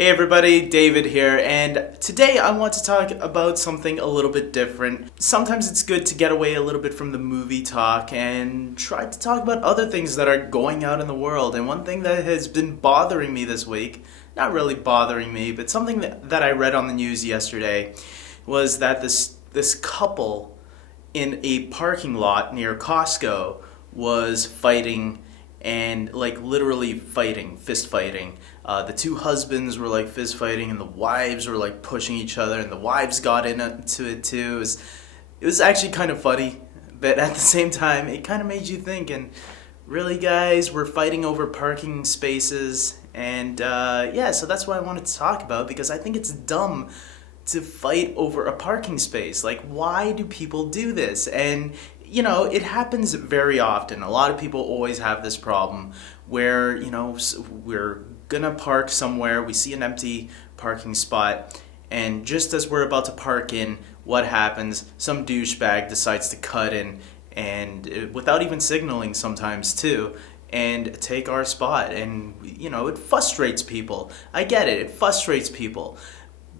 Hey everybody, David here, and today I want to talk about something a little bit different. Sometimes it's good to get away a little bit from the movie talk and try to talk about other things that are going out in the world. And one thing that has been bothering me this week, not really bothering me, but something that I read on the news yesterday was that this couple in a parking lot near Costco was fighting and like literally fighting, fist fighting. The two husbands were like fist fighting, and the wives were like pushing each other, and the wives got into it too. It was actually kind of funny, but at the same time, it kind of made you think. And really, guys, we're fighting over parking spaces, and yeah, so that's what I wanted to talk about because I think it's dumb to fight over a parking space. Like, why do people do this? And it happens very often. A lot of people always have this problem where, we're gonna park somewhere, we see an empty parking spot, and just as we're about to park in, what happens? Some douchebag decides to cut in, and without even signaling sometimes too, and take our spot. And, it frustrates people. I get it, it frustrates people.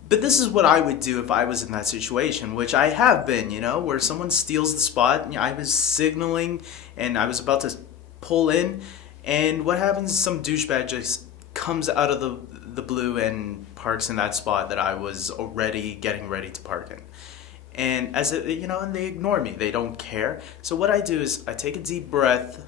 But this is what I would do if I was in that situation, which I have been, where someone steals the spot. I was signaling and I was about to pull in, and what happens? Some douchebag just comes out of the blue and parks in that spot that I was already getting ready to park in. And and they ignore me. They don't care. So what I do is I take a deep breath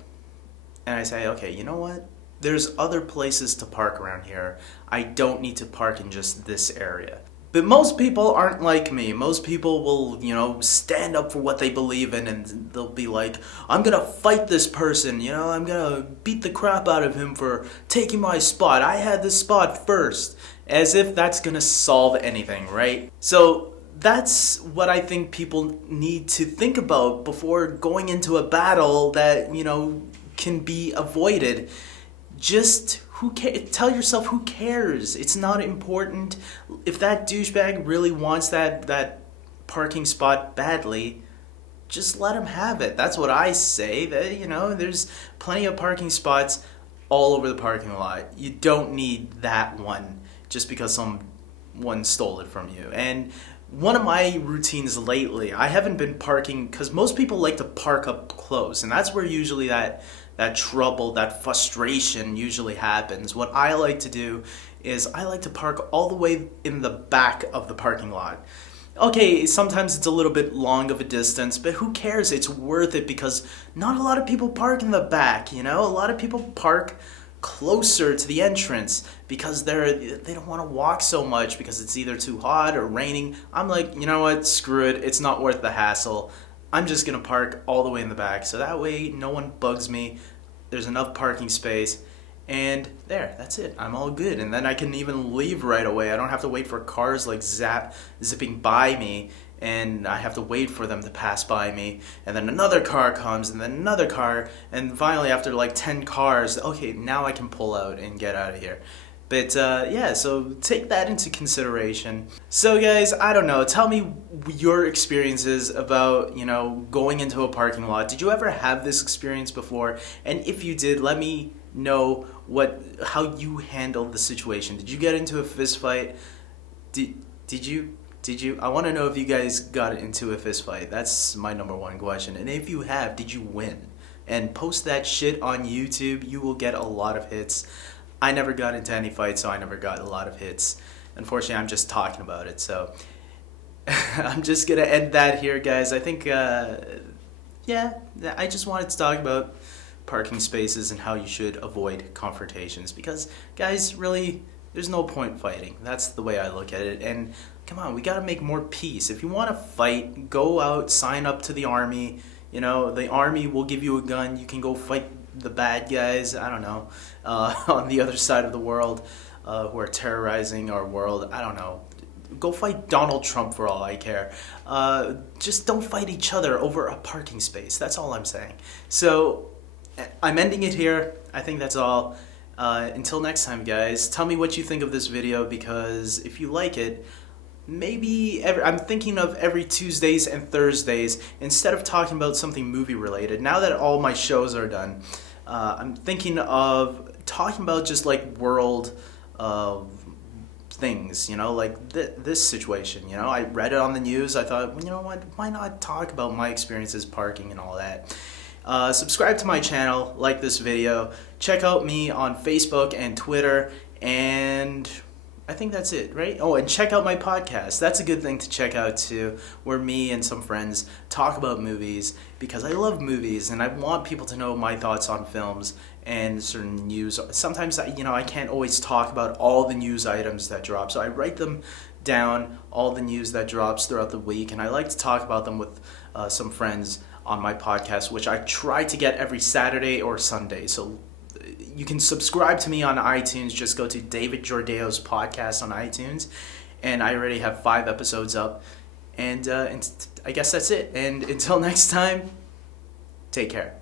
and I say, okay, you know what? There's other places to park around here. I don't need to park in just this area. But most people aren't like me. Most people will, stand up for what they believe in, and they'll be like, I'm gonna fight this person, I'm gonna beat the crap out of him for taking my spot. I had this spot first. As if that's gonna solve anything, right? So that's what I think people need to think about before going into a battle that, can be avoided. Just tell yourself who cares. It's not important. If that douchebag really wants that parking spot badly, just let him have it. That's what I say. That there's plenty of parking spots all over the parking lot. You don't need that one just because someone stole it from you. And one of my routines lately, I haven't been parking because most people like to park up close, and that's where usually that trouble, that frustration usually happens. What I like to do is I like to park all the way in the back of the parking lot. Okay, sometimes it's a little bit long of a distance, but who cares? It's worth it because not a lot of people park in the back, A lot of people park closer to the entrance because they don't want to walk so much because it's either too hot or raining. I'm like, you know what? Screw it. It's not worth the hassle. I'm just going to park all the way in the back so that way no one bugs me. There's enough parking space, and that's it. I'm all good. And then I can even leave right away. I don't have to wait for cars like zipping by me, and I have to wait for them to pass by me. And then another car comes, and then another car, and finally after like 10 cars, okay, now I can pull out and get out of here. But yeah, so take that into consideration. So guys, I don't know, tell me your experiences about, going into a parking lot. Did you ever have this experience before? And if you did, let me know how you handled the situation. Did you get into a fist fight? Did you? I want to know if you guys got into a fist fight. That's my number one question. And if you have, did you win? And post that shit on YouTube. You will get a lot of hits. I never got into any fights, so I never got a lot of hits. Unfortunately, I'm just talking about it, so I'm just going to end that here, guys. I think, yeah, I just wanted to talk about parking spaces and how you should avoid confrontations because, guys, really, there's no point fighting. That's the way I look at it. And come on, we got to make more peace. If you want to fight, go out, sign up to the army. The army will give you a gun. You can go fight the bad guys, I don't know, on the other side of the world who are terrorizing our world. I don't know. Go fight Donald Trump for all I care. Just don't fight each other over a parking space. That's all I'm saying. So I'm ending it here. I think that's all. Until next time, guys, tell me what you think of this video because if you like it, maybe I'm thinking of every Tuesdays and Thursdays, instead of talking about something movie related, now that all my shows are done, I'm thinking of talking about just like world things, like this situation. I read it on the news. I thought, well, you know what, why not talk about my experiences parking and all that. Subscribe to my channel, like this video, check out me on Facebook and Twitter, and I think that's it, right? Oh, and check out my podcast. That's a good thing to check out too, where me and some friends talk about movies, because I love movies and I want people to know my thoughts on films and certain news. Sometimes I can't always talk about all the news items that drop, so I write them down, all the news that drops throughout the week, and I like to talk about them with some friends on my podcast, which I try to get every Saturday or Sunday. So you can subscribe to me on iTunes. Just go to David Jordeo's podcast on iTunes, and I already have 5 episodes up. And I guess that's it. And until next time, take care.